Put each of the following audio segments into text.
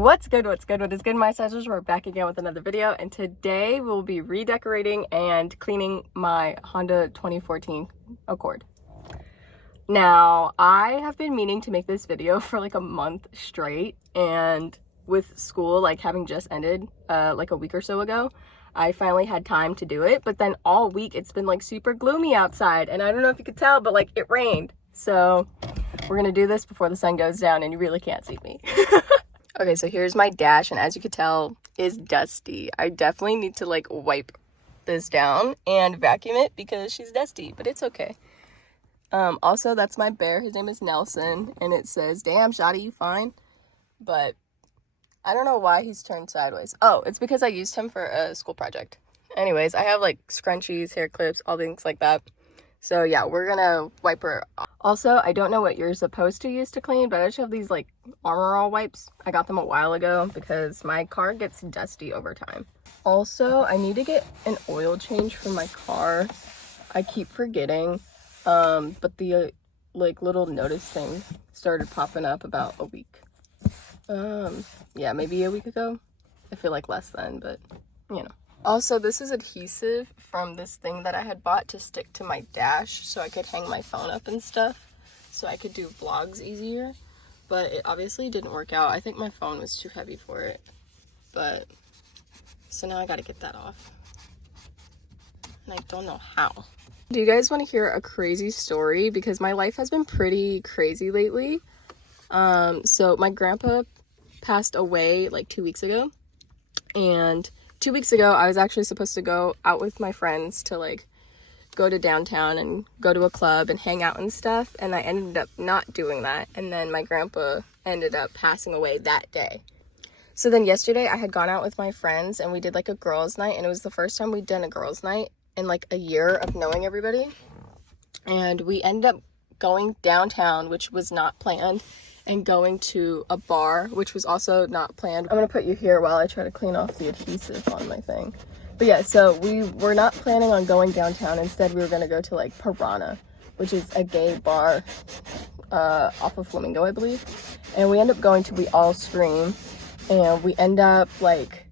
What's good? What is good, my sisters? We're back again with another video, and today we'll be redecorating and cleaning my Honda 2014 Accord. Now, I have been meaning to make this video for like a month straight, and with school like having just ended like a week or so ago, I finally had time to do it. But then all week it's been like super gloomy outside, and I don't know if you could tell, but like it rained. So we're gonna do this before the sun goes down and you really can't see me. Okay, so here's my dash, and as you can tell, is dusty. I definitely need to like wipe this down and vacuum it because she's dusty, but it's okay. Also, that's my bear. His name is Nelson, and it says, "Damn, Shotty, you fine?" But I don't know why he's turned sideways. Oh, it's because I used him for a school project. Anyways, I have like scrunchies, hair clips, all things like that. So yeah, we're gonna wipe her off. Also, I don't know what you're supposed to use to clean, but I just have these like Armor All wipes. I got them a while ago because my car gets dusty over time. Also, I need to get an oil change for my car. I keep forgetting, but the like little notice thing started popping up about a week. Yeah, maybe a week ago. I feel like less than, but you know. Also, this is adhesive from this thing that I had bought to stick to my dash so I could hang my phone up and stuff, so I could do vlogs easier, but it obviously didn't work out. I think my phone was too heavy for it, but so now I gotta get that off, and I don't know how. Do you guys want to hear a crazy story? Because my life has been pretty crazy lately. So my grandpa passed away like 2 weeks ago, and 2 weeks ago, I was actually supposed to go out with my friends to like go to downtown and go to a club and hang out and stuff. And I ended up not doing that. And then my grandpa ended up passing away that day. So then yesterday I had gone out with my friends and we did like a girls' night. And it was the first time we'd done a girls' night in like a year of knowing everybody. And we ended up going downtown, which was not planned, and going to a bar, which was also not planned. I'm gonna put you here while I try to clean off the adhesive on my thing. But yeah, so we were not planning on going downtown. Instead, we were gonna go to like Piranha, which is a gay bar off of Flamingo, I believe. And we end up going to We All Scream, and we end up like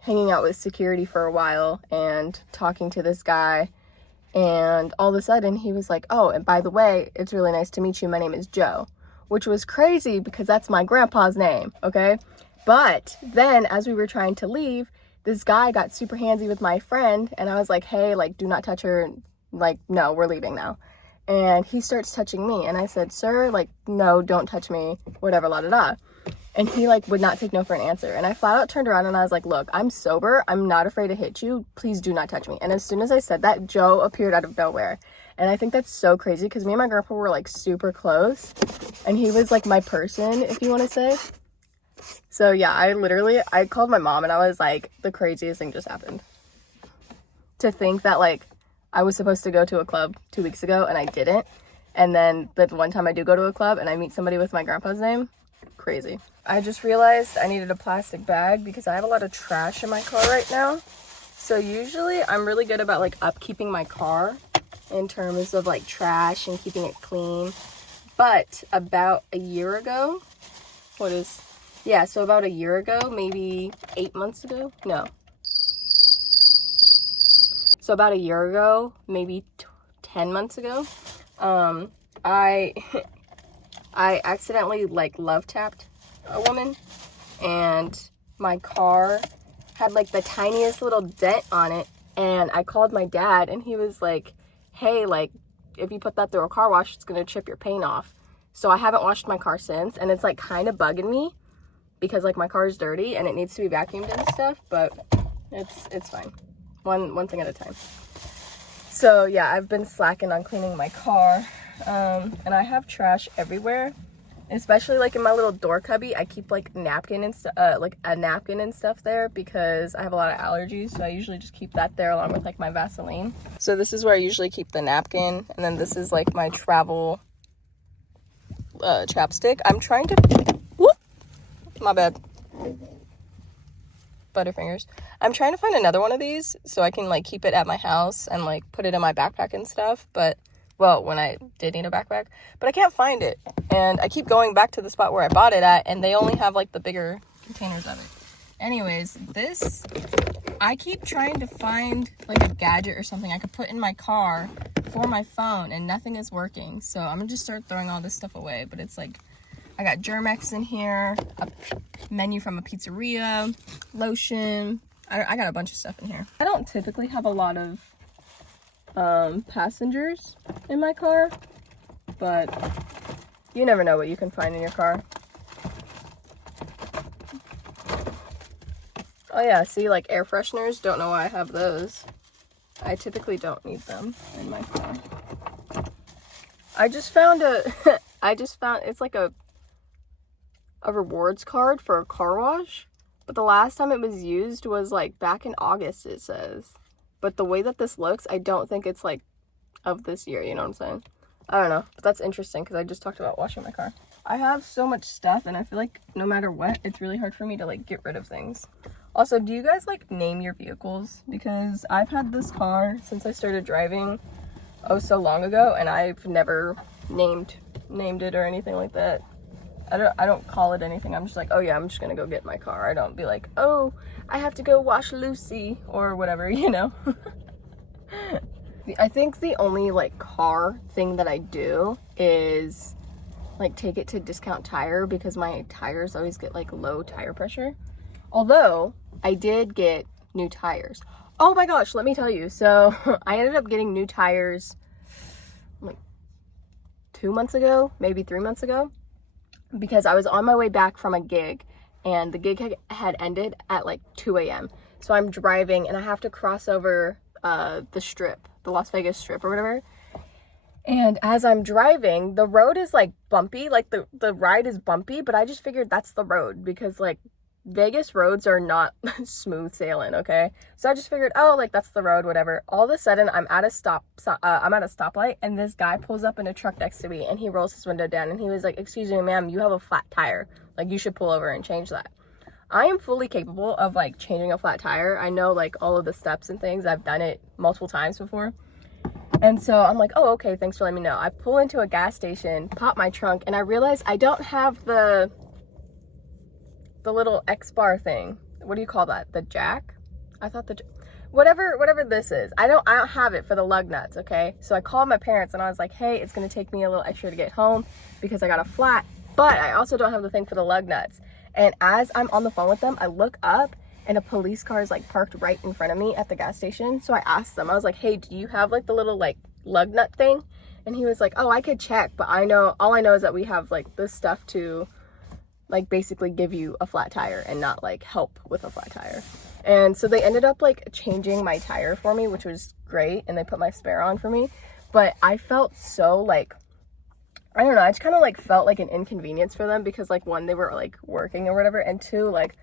hanging out with security for a while and talking to this guy. And all of a sudden he was like, "Oh, and by the way, it's really nice to meet you. My name is Joe." Which was crazy because that's my grandpa's name, okay? But then as we were trying to leave, this guy got super handsy with my friend, and I was like, "Hey, like, do not touch her. Like, no, we're leaving now." And he starts touching me, and I said, "Sir, like, no, don't touch me, whatever, la da da." And he like would not take no for an answer. And I flat out turned around and I was like, "Look, I'm sober. I'm not afraid to hit you. Please do not touch me." And as soon as I said that, Joe appeared out of nowhere. And I think that's so crazy because me and my grandpa were like super close, and he was like my person, if you want to say. So yeah, I called my mom and I was like, the craziest thing just happened. To think that like I was supposed to go to a club 2 weeks ago and I didn't. And then the one time I do go to a club and I meet somebody with my grandpa's name, crazy. I just realized I needed a plastic bag because I have a lot of trash in my car right now. So usually I'm really good about like upkeeping my car in terms of like trash and keeping it clean. But about a year ago, so about a year ago, maybe 8 months ago, no. So about a year ago, maybe 10 months ago, I accidentally like love tapped a woman, and my car had like the tiniest little dent on it. And I called my dad and he was like, "Hey, like, if you put that through a car wash, it's gonna chip your paint off." So I haven't washed my car since, and it's like kind of bugging me because like my car is dirty and it needs to be vacuumed and stuff, but it's fine. One thing at a time. So yeah, I've been slacking on cleaning my car, and I have trash everywhere, especially like in my little door cubby. I keep like a napkin and stuff there because I have a lot of allergies, so I usually just keep that there along with like my Vaseline. So this is where I usually keep the napkin, and then this is like my travel chapstick. I'm trying to my bad, Butterfingers. I'm trying to find another one of these so I can like keep it at my house and like put it in my backpack and stuff, but well, when I did need a backpack, but I can't find it. And I keep going back to the spot where I bought it at, and they only have like the bigger containers of it. Anyways, this, I keep trying to find like a gadget or something I could put in my car for my phone, and nothing is working. So I'm gonna just start throwing all this stuff away. But it's like, I got Germex in here, a menu from a pizzeria, lotion. I got a bunch of stuff in here. I don't typically have a lot of passengers in my car, but you never know what you can find in your car. Oh yeah, see, like air fresheners, don't know why I have those. I typically don't need them in my car. I just found it's like a rewards card for a car wash, but the last time it was used was like back in August, it says. But the way that this looks, I don't think it's like of this year, you know what I'm saying? I don't know, but that's interesting because I just talked about washing my car. I have so much stuff, and I feel like no matter what, it's really hard for me to like get rid of things. Also, do you guys like name your vehicles? Because I've had this car since I started driving so long ago, and I've never named it or anything like that. I don't call it anything. I'm just like, oh yeah, I'm just gonna go get my car. I don't be like, oh, I have to go wash Lucy or whatever, you know. I think the only like car thing that I do is like take it to Discount Tire, because my tires always get like low tire pressure. Although I did get new tires. Oh my gosh, let me tell you. So I ended up getting new tires like 2 months ago, maybe 3 months ago, because I was on my way back from a gig, and the gig had ended at like 2 a.m. So I'm driving, and I have to cross over the strip, the Las Vegas strip or whatever. And as I'm driving, the road is like bumpy, like the ride is bumpy, but I just figured that's the road, because like Vegas roads are not smooth sailing, okay? So I just figured, oh, like that's the road, whatever. All of a sudden, I'm at a stoplight, and this guy pulls up in a truck next to me, and he rolls his window down, and he was like, "Excuse me, ma'am, you have a flat tire. Like, you should pull over and change that." I am fully capable of like changing a flat tire. I know like all of the steps and things. I've done it multiple times before. And so I'm like, oh, okay, thanks for letting me know. I pull into a gas station, pop my trunk, and I realize I don't have the little X-bar thing. What do you call that? The jack? I thought whatever this is. I don't have it for the lug nuts, okay? So I called my parents, and I was like, hey, it's gonna take me a little extra to get home because I got a flat, but I also don't have the thing for the lug nuts. And as I'm on the phone with them, I look up, and a police car is like parked right in front of me at the gas station. So I asked them, I was like, hey, do you have like the little like lug nut thing? And he was like, oh, I could check, but all I know is that we have like this stuff to like basically give you a flat tire and not like help with a flat tire. And so they ended up like changing my tire for me, which was great, and they put my spare on for me. But I felt so like, I don't know, I just kind of like felt like an inconvenience for them, because like, one, they were like working or whatever, and two, like,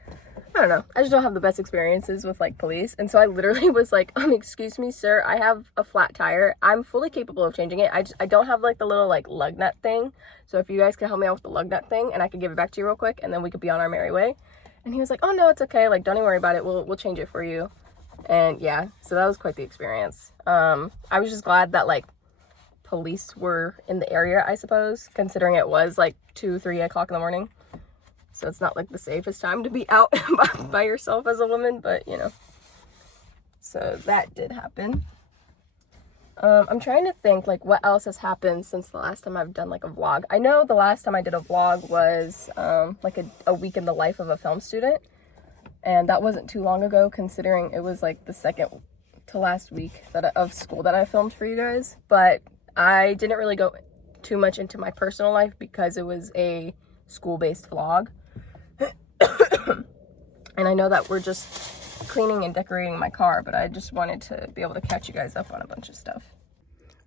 I don't know, I just don't have the best experiences with like police. And so I literally was like, excuse me, sir, I have a flat tire. I'm fully capable of changing it. I don't have like the little like lug nut thing. So if you guys could help me out with the lug nut thing, and I could give it back to you real quick, and then we could be on our merry way. And he was like, oh no, it's okay, like, don't even worry about it, we'll change it for you. And yeah, so that was quite the experience. I was just glad that like police were in the area, I suppose, considering it was like 2-3 o'clock in the morning. So it's not like the safest time to be out by yourself as a woman, but you know. So that did happen. I'm trying to think like what else has happened since the last time I've done like a vlog. I know the last time I did a vlog was like a week in the life of a film student. And that wasn't too long ago, considering it was like the second to last week of school that I filmed for you guys. But I didn't really go too much into my personal life because it was a school-based vlog. And I know that we're just cleaning and decorating my car, but I just wanted to be able to catch you guys up on a bunch of stuff.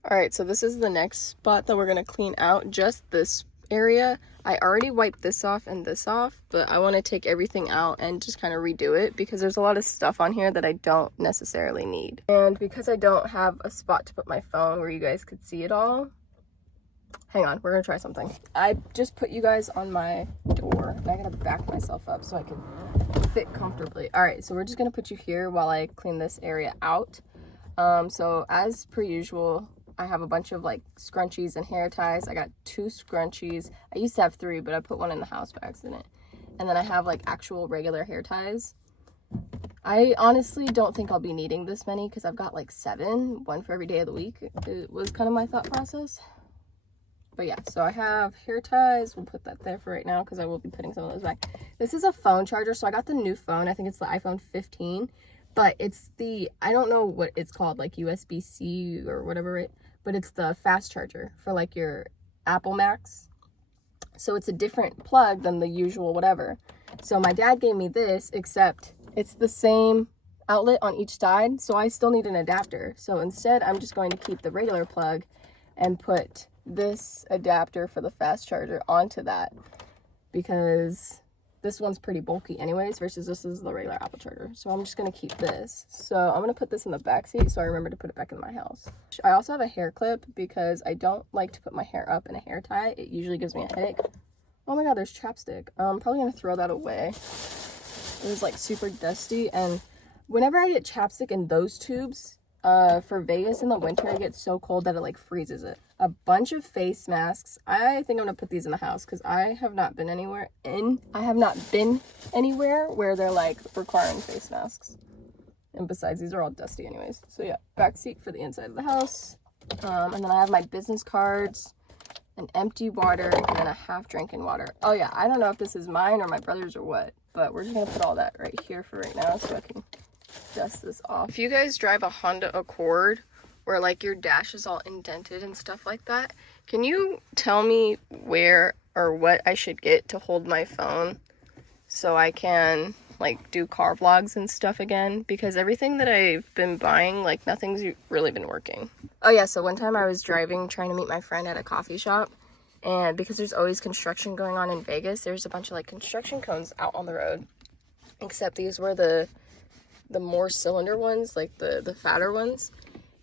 All right, so this is the next spot that we're gonna clean out, just this area. I already wiped this off and this off, but I want to take everything out and just kind of redo it because there's a lot of stuff on here that I don't necessarily need. And because I don't have a spot to put my phone where you guys could see it all, hang on, we're gonna try something. I just put you guys on my door, and I gotta back myself up so I can fit comfortably. All right, so we're just gonna put you here while I clean this area out. So as per usual, I have a bunch of like scrunchies and hair ties. I got 2 scrunchies. I used to have 3, but I put one in the house by accident. And then I have like actual regular hair ties. I honestly don't think I'll be needing this many because I've got like 7, one for every day of the week. It was kind of my thought process. But yeah, so I have hair ties. We'll put that there for right now because I will be putting some of those back. This is a phone charger. So I got the new phone. I think it's the iPhone 15. But it's the, I don't know what it's called, like USB-C or whatever it, but it's the fast charger for like your Apple Macs. So it's a different plug than the usual whatever. So my dad gave me this, except it's the same outlet on each side. So I still need an adapter. So instead, I'm just going to keep the regular plug and put this adapter for the fast charger onto that, because this one's pretty bulky anyways versus this is the regular Apple charger. So I'm just going to keep this. So I'm going to put this in the back seat so I remember to put it back in my house. I also have a hair clip because I don't like to put my hair up in a hair tie. It usually gives me a headache. Oh my god, there's chapstick. I'm probably going to throw that away. It was like super dusty, and whenever I get chapstick in those tubes, for Vegas in the winter, it gets so cold that it like freezes it. A bunch of face masks. I think I'm gonna put these in the house because I have not been anywhere where they're like requiring face masks. And besides, these are all dusty anyways. So yeah, back seat for the inside of the house. And then I have my business cards, an empty water, and then a half drinking water. Oh yeah, I don't know if this is mine or my brother's or what, but we're just gonna put all that right here for right now so I can dust this off. If you guys drive a Honda Accord where like your dash is all indented and stuff like that, can you tell me where or what I should get to hold my phone so I can like do car vlogs and stuff again? Because everything that I've been buying, like nothing's really been working. Oh yeah, so one time I was driving trying to meet my friend at a coffee shop, and because there's always construction going on in Vegas, there's a bunch of like construction cones out on the road, except these were the more cylinder ones, like the fatter ones.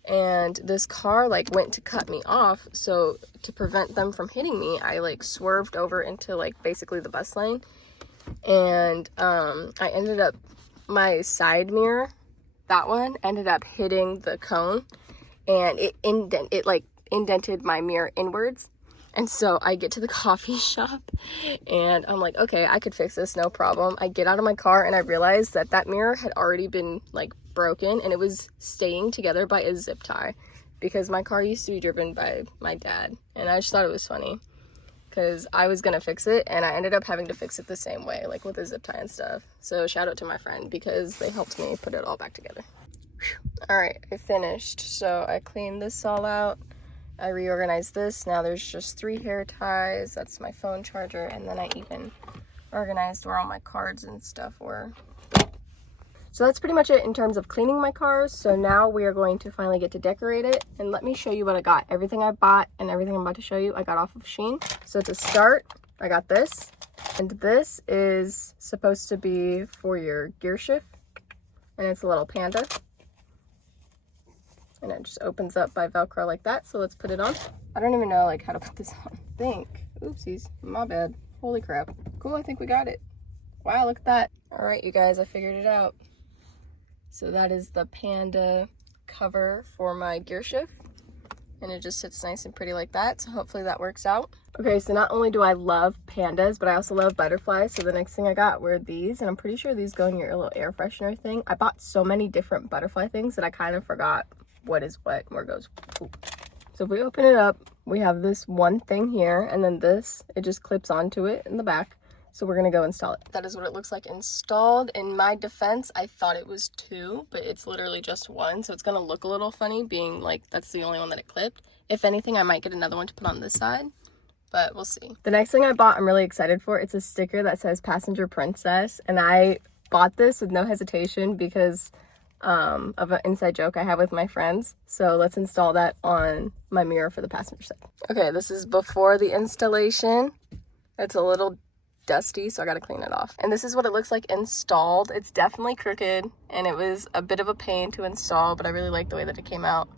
And this car like went to cut me off, so to prevent them from hitting me, I like swerved over into like basically the bus lane, and I ended up, my side mirror, that one ended up hitting the cone, and it indented my mirror inwards. And so I get to the coffee shop and I'm like, okay, I could fix this, no problem. I get out of my car and I realized that that mirror had already been like broken, and it was staying together by a zip tie, because my car used to be driven by my dad. And I just thought it was funny because I was gonna fix it and I ended up having to fix it the same way, like with a zip tie and stuff. So shout out to my friend because they helped me put it all back together. All right, I finished. So I cleaned this all out. I reorganized this. Now there's just 3 hair ties. That's my phone charger. And then I even organized where all my cards and stuff were. So that's pretty much it in terms of cleaning my cars. So now we are going to finally get to decorate it. And let me show you what I got. Everything I bought and everything I'm about to show you, I got off of Shein. So to start, I got this. And this is supposed to be for your gear shift. And it's a little panda. And it just opens up by Velcro like that. So let's put it on. I don't even know like how to put this on. Oopsies, my bad. Holy crap. Cool, I think we got it. Wow, look at that. All right, you guys, I figured it out. So that is the Panda cover for my gear shift. And it just sits nice and pretty like that. So hopefully that works out. Okay, so not only do I love pandas, but I also love butterflies. So the next thing I got were these, and I'm pretty sure these go in your little air freshener thing. I bought so many different butterfly things that I kind of forgot what is what and where it goes. Ooh. So if we open it up, we have this one thing here, and then this, it just clips onto it in the back. So we're gonna go install it. That is what it looks like installed. In my defense, I thought it was 2, but it's literally just 1. So it's gonna look a little funny being like, that's the only one that it clipped. If anything, I might get another one to put on this side, but we'll see. The next thing I bought, I'm really excited for. It's a sticker that says Passenger Princess. And I bought this with no hesitation because of an inside joke I have with my friends. So let's install that on my mirror for the passenger side. Okay, this is before the installation. It's a little dusty, so I gotta clean it off. And this is what it looks like installed. It's definitely crooked and it was a bit of a pain to install, but I really like the way that it came out.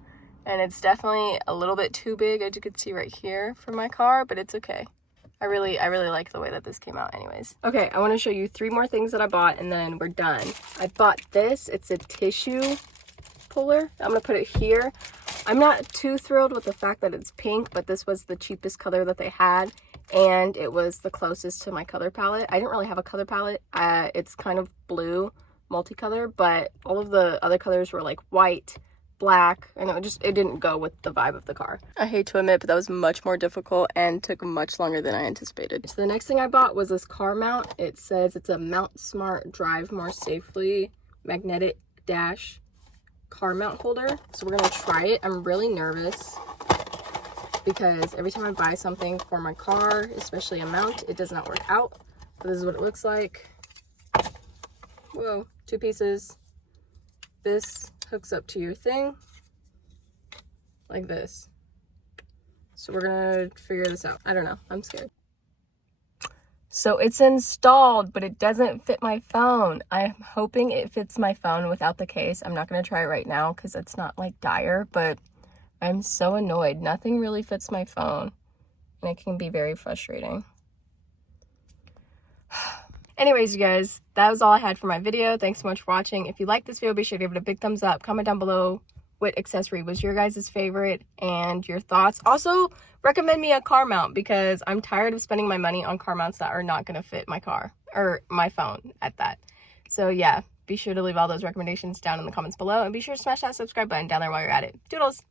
And it's definitely a little bit too big, as you can see right here, for my car, but it's okay. I really like the way that this came out anyways. Okay, I want to show you 3 more things that I bought and then we're done. I bought this. It's a tissue puller. I'm going to put it here. I'm not too thrilled with the fact that it's pink, but this was the cheapest color that they had. and it was the closest to my color palette. I didn't really have a color palette. It's kind of blue multicolor, but all of the other colors were like white, black, and it didn't go with the vibe of the car. I hate to admit, but that was much more difficult and took much longer than I anticipated. So the next thing I bought was this car mount. It says it's a Mount Smart Drive More Safely magnetic dash car mount holder. So we're gonna try it. I'm really nervous because every time I buy something for my car, especially a mount, it does not work out. But this is what it looks like. Whoa, 2 pieces. This hooks up to your thing like this. So we're gonna figure this out. I don't know, I'm scared. So it's installed, but it doesn't fit my phone. I'm hoping it fits my phone without the case. I'm not gonna try it right now because it's not like dire, but I'm so annoyed. Nothing really fits my phone, and it can be very frustrating. Anyways, you guys, that was all I had for my video. Thanks so much for watching. If you liked this video, be sure to give it a big thumbs up. Comment down below what accessory was your guys' favorite and your thoughts. Also, recommend me a car mount because I'm tired of spending my money on car mounts that are not going to fit my car or my phone at that. So yeah, be sure to leave all those recommendations down in the comments below, and be sure to smash that subscribe button down there while you're at it. Doodles!